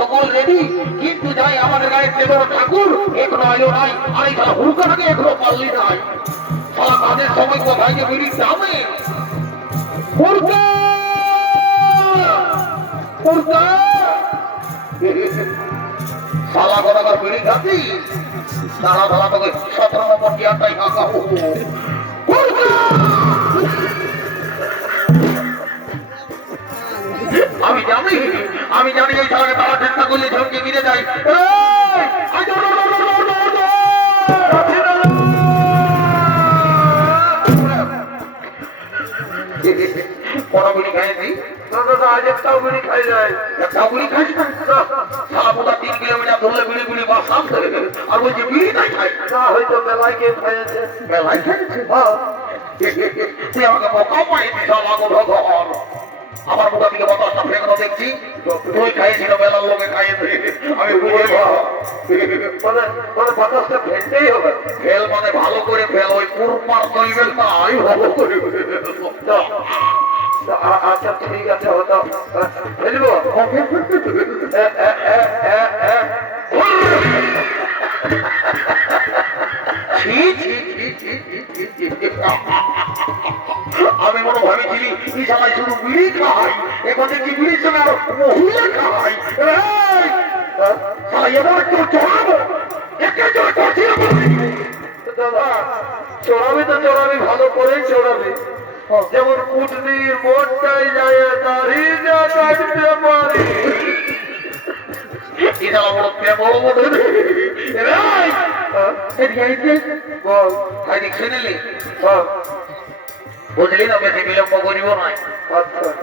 সকল রেডি, কিন্তু যাই আমাদের গায়ে তেরো ঠাকুর এখনো আলো নাই, আর এই খেলা হুড়কা থাকে এখনো পাল্লি নাই। সারা কাজের সময় কোথায় যে বেরিয়ে যাবে সালা কথাকার বেরিয়ে যাচ্ছি দাঁড়া ধারা তোকে 17 নম্বর টিয়ারটাই হাঁকাবো। আমি জানি এই খেলাকে তারা চেষ্টা করলে ঝলকে মিলে যায়। কড়াগুলি খাইছি আজ একটাও গুলি খাই যায়, একটাও গুলি খাইছ না সারা পোতা 3 কিলোমিটার ধরলে বিড়ি গুলি বা সাপ আর বলছে বিড়ি তাই খাই না, হয়তো মেলায় কে খাইছে, মেলায় খাইছে। তুই আমাকে বোকা পাইছিস ঘর আমার বোকা দিকে বাতাসটা ফেঁকানো দেখছি, তুই খাইছিল মেলার লোকে খাইয়েছে আমি বুঝে বাতাসটা ফেলতেই হবে। ফেল মানে ভালো করে ফেল, ওই পুরপার চলবে তাই ভালো করে। আচ্ছা ঠিক আছে, হতো ফেলবো। আমি মনে ভাবিছিলি এই সবাই শুধু বিড়ি খাই, এখন দেখি বিড়ির সঙ্গে আরো মহিলা খাই। এবার একটু চড়াবো, চড়াবি তো চড়াবি, ভালো করে চড়াবি, যেমন কুটনির মোটটাই যায় দাঁড়িয়ে যা কাটতে পারি। এটা বড় বড় বড় বুঝলি না, বেশি বিলম্ব করিব নয়,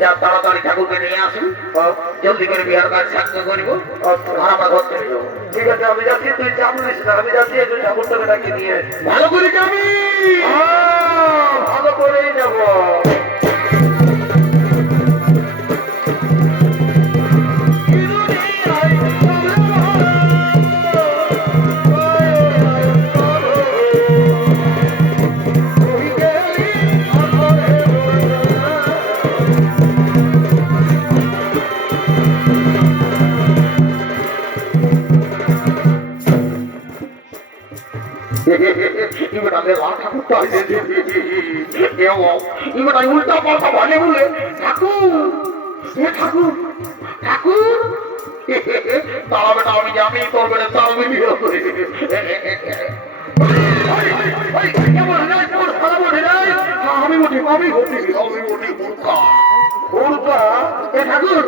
যা তাড়াতাড়ি ঠাকুরকে নিয়ে আসুন, জলদি করে বিহার কাজ সাঙ্গ করিব, আমরা ঘর চলে যাবো। ঠিক আছে আমি যাচ্ছি, তুই চাপ নিস না, আমি যাচ্ছি একটু ঠাকুরটাকে ডাকি নিয়ে। ভালো করে যাবি? ভালো করেই যাবো। উল্টা পাল্টা ভালে বলে ঠাকুর ঠাকুর ঠাকুর তারা বেটা আমি জানি তোর বেটা চাল মিলিয়ে আমি উঠি আমি উঠি আমি উঠি ঠাকুর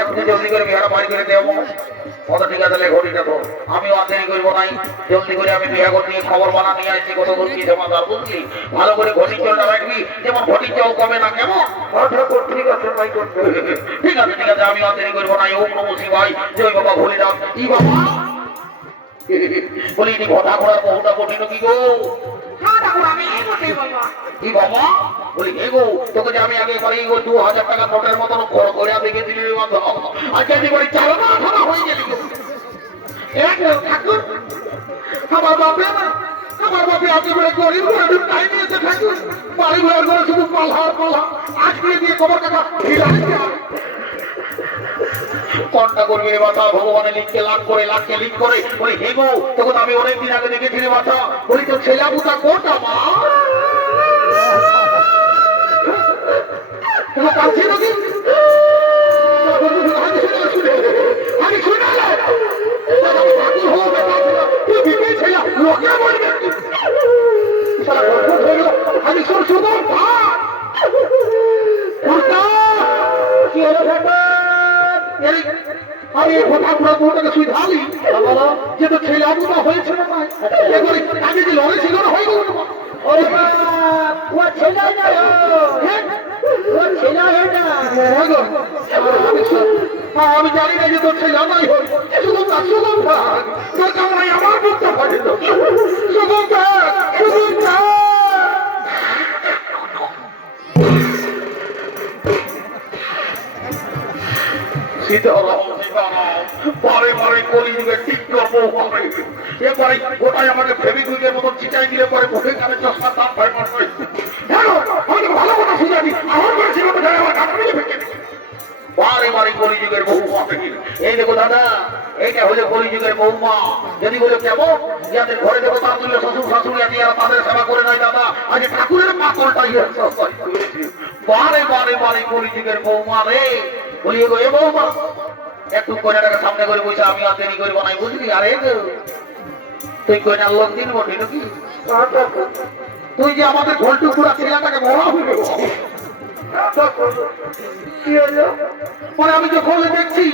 একটু জলদি করে বিহারা বাড়ি করে দেবো। কত ঠিক আছে ঘড়িটা তো আমিও দেরি করবো নাই, জলদি করে আমি বিয়া করতে খবর বানা নিয়ে আসছি কত করছি জমাদার, বুঝলি? ভালো করে ঘটি চলটা রাখবি, যেমন ঘটি চাও কমে না কেমন? ঠিক আছে ভাই, ঠিক আছে ঠিক আছে আমিও দেরি করবো নাই। ওম নমঃ শিবায়, জয় বাবা ভোলেনাথ। ই বাবা বলি নি ভটা ঘোড়ার বহুটা কঠিন কি গো? কি বাবা বলি এগো তোকে যে আমি আগে করে 2000 টাকা নোটের মতন করে দেখেছিলি, আজকে যে বাড়ি চালানো খানা হয়ে গেলি ঠাকুর। আমার বাপে আগে বলে গরিব গরিব টাই নিয়েছে ঠাকুর, বাড়ি ঘোড়ার করে শুধু পাল্হার পাল্হা আজকে দিয়ে কবর টাকা কোনটা করবি রে বাছা? ভগবানে লিখকে লাখ করে লাখকে লিখ করে ওই হেগো তখন আমি অনেকদিন আগে দেখেছি রে বাছা, ওই তো ছেলা বুতা কোটা মা আমি শুনালাম লোকে বলবে আমি শুধু আমি ঠাকুরটাকে শুই ঢালি যে তো ছেলে আবুটা হয়েছে না আগে যে লড়ে ছিল না হয়ে গেল ছেলে আমি জানি না যে তোর ছেলে আমায় হয় শুধু না শুধু থাক তোর জামাই আমার মুখটা ফাটে দাও শুধু থাক শুধু থাক পরে পরে কলিযুগে টিকটক হবে এবারে গোটায় আমাকে ফেবিকুইকের মতো চিটাই দিলে পরে মুখে কানে চশমা দাম পাই মারবে আমি ভালো কথা শুনানি আমার ঘরে ছিল আমার কাটা নিয়ে ফেঁকে বারে বারে কলিযুগের বৌমা এই দেখো দাদা এইটা হলো কলিযুগের বৌমা যদি বলে কেমন যাদের ঘরে দেবো তার তুল্য শ্বশুর শাশুড়ি আছে আর তাদের সেবা করে নাই দাদা আজ ঠাকুরের মাকড়টাই বারে বারে বারে কলিযুগের বৌমা রে বলি গো এ বৌমা একটু কয়নাটাকে সামনে করে বসে আমি আর দেরি করবো নাই বুঝলি আরে তুই কয়নার লোক দিন বটি নাকি তুই যে আমাদের ঘন্টু পুরা ছেলেটাকে বলা হইবে কি হলো পরে আমি যখন দেখছি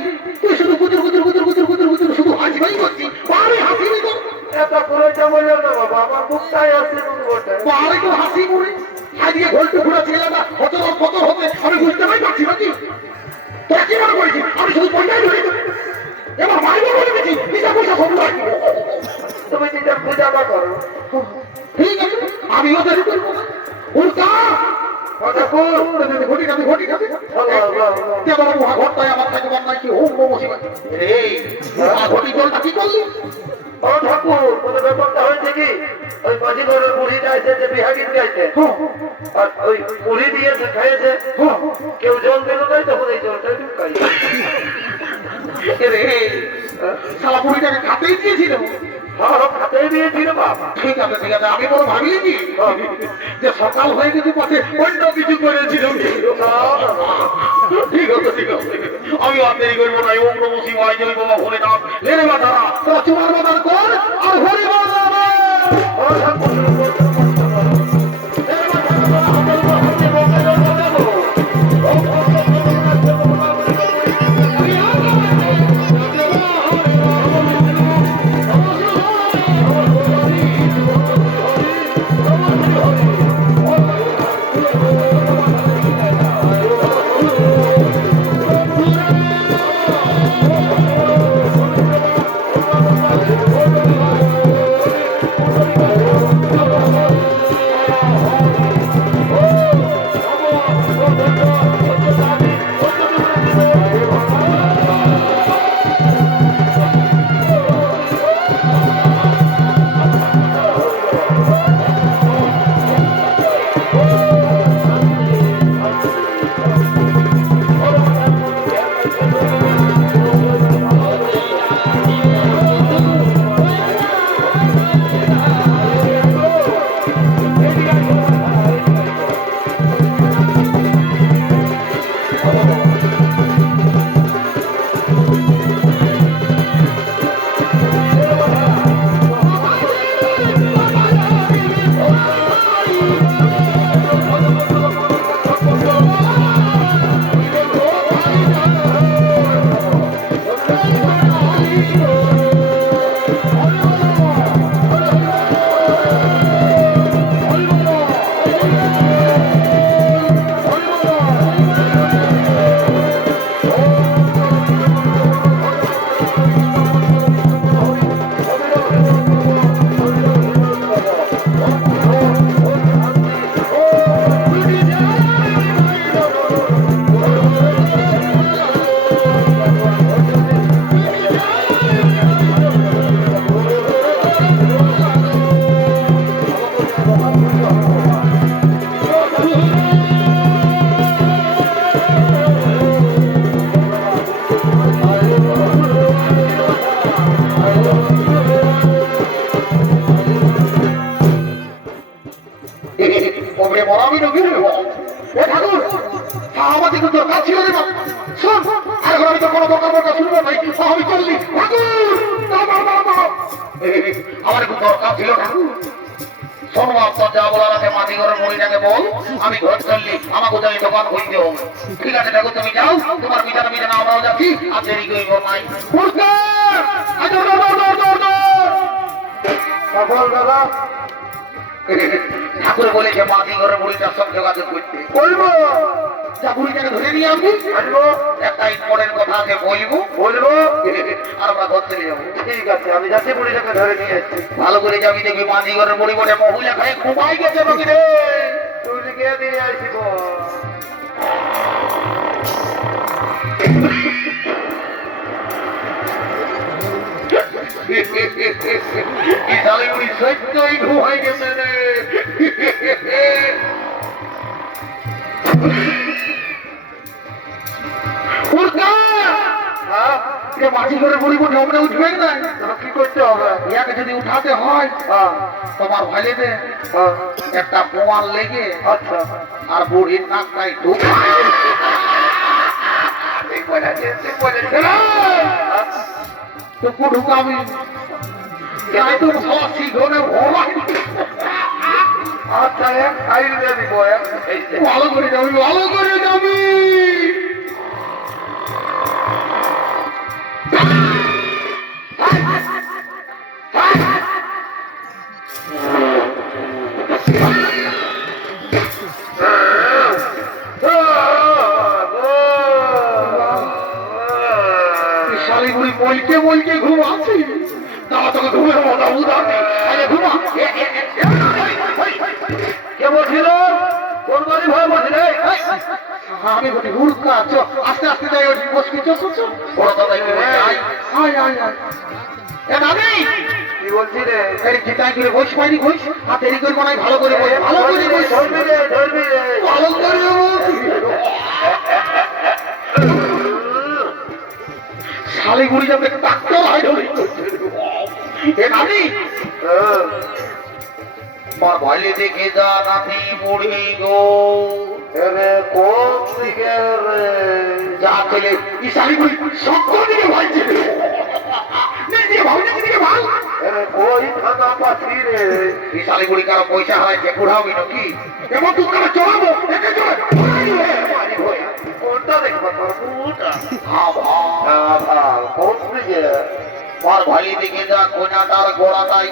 তুই শুধু গুজুর গুজুর গুজুর গুজুর গুজুর গুজুর শুধু হাসি করছি পারে হাসি তো এত করে যেমন না বাবা আমার মুখটাই হাসি বটে পারে তো হাসি করে আজকে ঘন্টু পুরা ছেলেটা কত কত হবে আমি বুঝতে পারছি নাকি তোরা কি মনে করেছিস আমি শুধু পয়সাই ধরে এবার মাইনে বলে দিচ্ছি পয়সা পয়সা সব লাগবে তুমি যেটা পূজাটা করো ঠিক আছে আমিও দেরি করবো উল্টা কথা কর ঘটি কাছে ঘটি কাছে কেবল ঘরটায় আমার থাকে বান্না কি হোম বসে এই ঘটি জলটা কি করলি ও ঠাকুর কোনো ব্যাপারটা হয়েছে কি ওই মাঝি ঘরের বুড়ি যাইছে যে বিহা গীত গাইছে আর ওই বুড়ি দিয়ে খাইছে কেউ জল দিল নাই তখন এই জলটা ঢুকাই রে শালা বুড়িটাকে খাতেই দিয়েছিল খাতেই দিয়েছিল বাবা ঠিক আছে আমি বড় ভাবিনি যে সকাল হয়ে গেছে পথে অন্য কিছু করেছিল ঠিক আছে ঠিক আছে আমি আর দেরি করবো না ওম নমঃ শিবায় জয় বাবা ভোলেনাথ রে মাথা তোরা চুমার মাথার কর আর হরি বল আমার একটু দরকার ছিল ঠাকুর শোনো আপনার যা বলার আছে মাটি ঘরের মহিলাকে বল আমি ঘর চললি আমাকে জানি দোকান হইতে হবে ঠিক আছে ঠাকুর তুমি যাও তোমার বিছানা বিছানা আমরাও যাচ্ছি আর দেরি করিব নাই ঠাকুর বলেছে মাটি ঘরের মহিলার সব যোগাযোগ করতে বলবো যা বুড়িটাকে ধরে নিয়ে আসবি। আসবো। একটা ইম্পর্টেন্ট কথা আছে বলবো। বলবো। আর আমরা ধরতে যাবো। ঠিক আছে, আমি যাচ্ছি, বুড়িটাকে ধরে নিয়ে এসছি। ভালো করে যাবি দেখবি মাঝি ঘরের পরিবর্তে মহিলা খায় ঘুমাই গেছে নাকি রে। তুই গিয়ে দিয়ে আসিব। কি শালি বুড়ি সত্যই ঘুমাই গেছে রে। মাঝি ঘরে পরিবর্তে আমরা উঠবে না। কি করতে হবে? ইয়াকে যদি উঠাতে হয় তোমার ভাইলেতে একটা প্রমাণ লেগে আচ্ছা। আর বুড়ির নাকটাই টুকু ঢুকাবি আচ্ছা, এক সাইড দিয়ে দিব। ভালো করে যাবি, ভালো করে যাবি। শালিগুড়ি বলকে বলকে ঘুম আছে। তারা তোকে ঘুমের মজা বুঝাবে। ঘুমা কে বলছিল? কোন বাড়ি ভয় বলছিল? আমি বলি হুড়কা আস্তে আস্তে যাই বসবি। বড় দাদা আয় আয় আয় আয়। কি বলছি রে? যেটাই করে বস পাইনি বস। আর দেরি করবো না, ভালো করে বস, ভালো করে বস, ধরবি রে, ধরবি রে। ভালো করে শালিগুড়ি যাবে ডাক্তার হয় নানি মার ভাইলে দেখে যা নাতি বুড়ি গো। রে কোন দিকে রে? যা ছেলে ই শালিগুড়ি সব দিকে ভাইছে। নিজে ভাই নিজে ভাই। রে কই থাকা পাছি রে? ই শালিগুড়ি কারো পয়সা হারাইছে বুড়াবি নাকি? এমন তুই কারো চড়াবো একে চড়ে কোনটা দেখবো? তোর পুটা। কোন দিকে? মার ভাইলে দেখে যা কোনাটার গোড়াটাই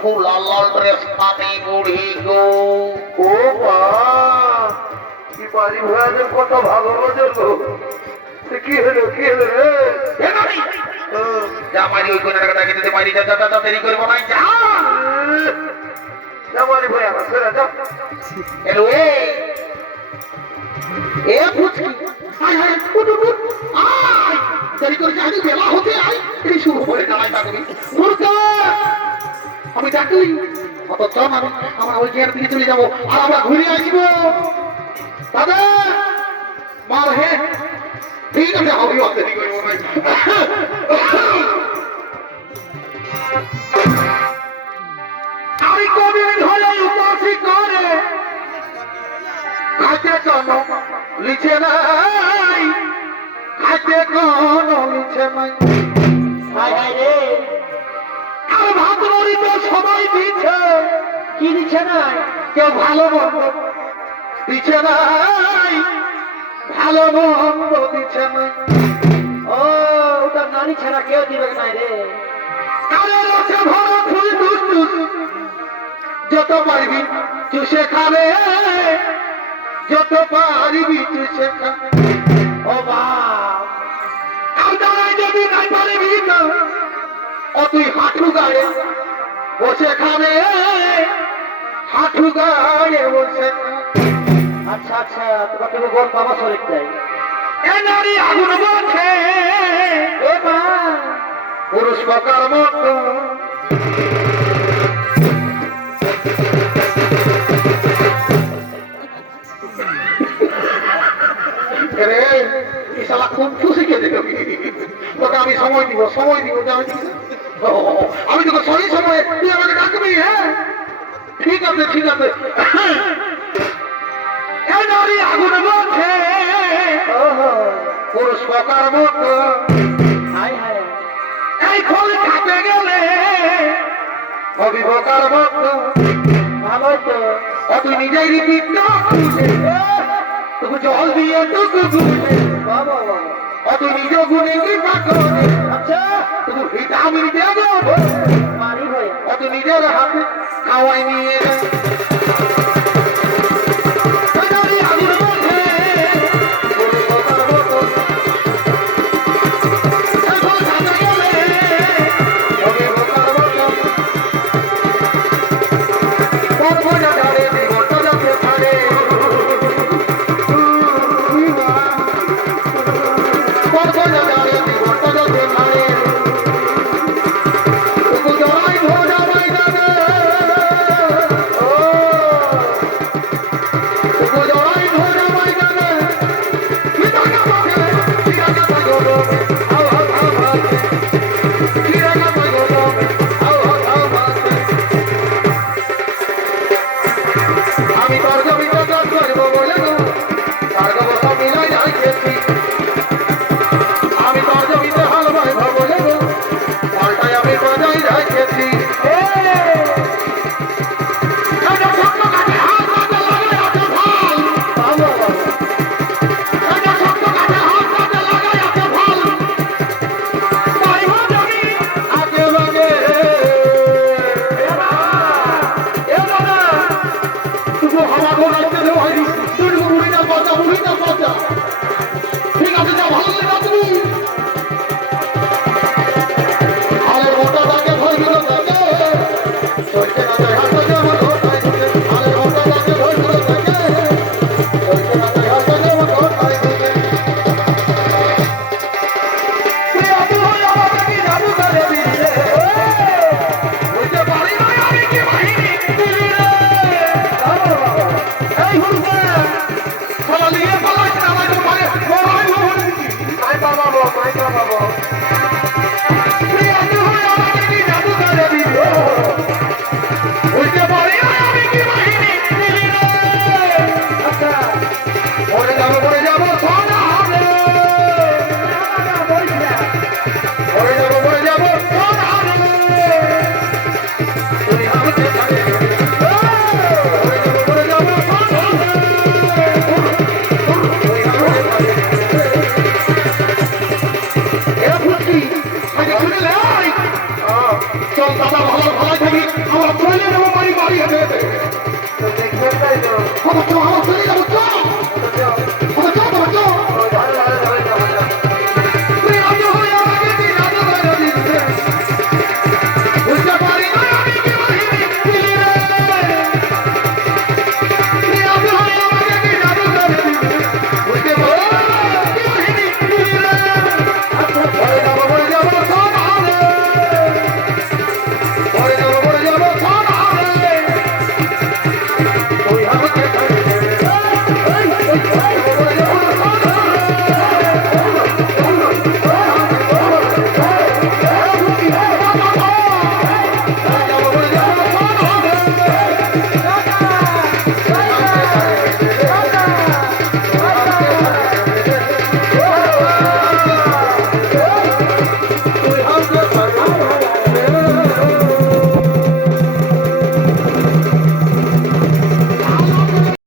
খুব লাল লাল ড্রেস নাতি বুড়ি গো। ও মা, কি বাড়ি ভয়াদের কত ভালো রোজের গো। কি হলো, কি হলো রে? যা মারি ওই কোনাটাকে ডাকে দিতে পারি। যা যা দেরি করবো না, যা। বাড়ি ভয়া ছেড়ে যা। হ্যালো এ পুচকি আয় আয় উঠ উঠ উঠ আয়। দেরি করে যাই বেলা হতে আয়। এই শুরু করে দাঁড়াই থাকবি মুরগা। আমি ডাকলি অত চল আমরা ওই জায়গার দিকে চলে যাবো আর আমরা ঘুরে আসবো। দাদা মার হে ঠিক আছে হবে দেরি করবো না। আমি কদিন হলে উপাসী করে খাইতে কোনো লিখে নাই, খাইতে কোনো লিখে নাই। আর ভাত মরি তো সবাই দিচ্ছে, কি দিচ্ছে নাই? কেউ ভালো মন্দ দিচ্ছে নাই, ভালো মন্দ দিচ্ছে নাই। ও ওটা নানি ছাড়া কেউ দিবে নাই রে। আরে রসে ভরা ফুল দুধ দুধ যত পারবি চুষে খাবে, যত পারবি চুষে খাবে। ও বাপ, আর দাঁড়ায় যদি নাই পারবি না ও তুই হাঁটু গায়ে বসে খাবে, হাঁটু গায়ে বসে খাবে। আচ্ছা আচ্ছা, তোমাকে গোল বাবা শরীর দেয়। এ নারী আগুন বলছে এ মা, পুরুষ বকার মতো। রে এই শালা খুব খুশি কে দেবে তোকে আমি সময় দিব আমি তোকে সহি সময়ে তুই আমাকে ডাকবি। হ্যাঁ ঠিক আছে ঠিক আছে। এ নারী আগুন বলছে পুরুষ বকার মতো। হাই হাই, এই খোল খাতে গেলে অভিবকার মতো। ভালোই তো। তুই নিজেই তবু জল দিয়ে টুকু গুলে বাবা বাবা, তুই নিজ গুণে কি পাকড়ে। আচ্ছা তবু ভিটামিন দেবো বাড়ি ভয়া। তুই নিজের হাতে খাওয়াই নিয়ে যা। আগুন বলছে এই,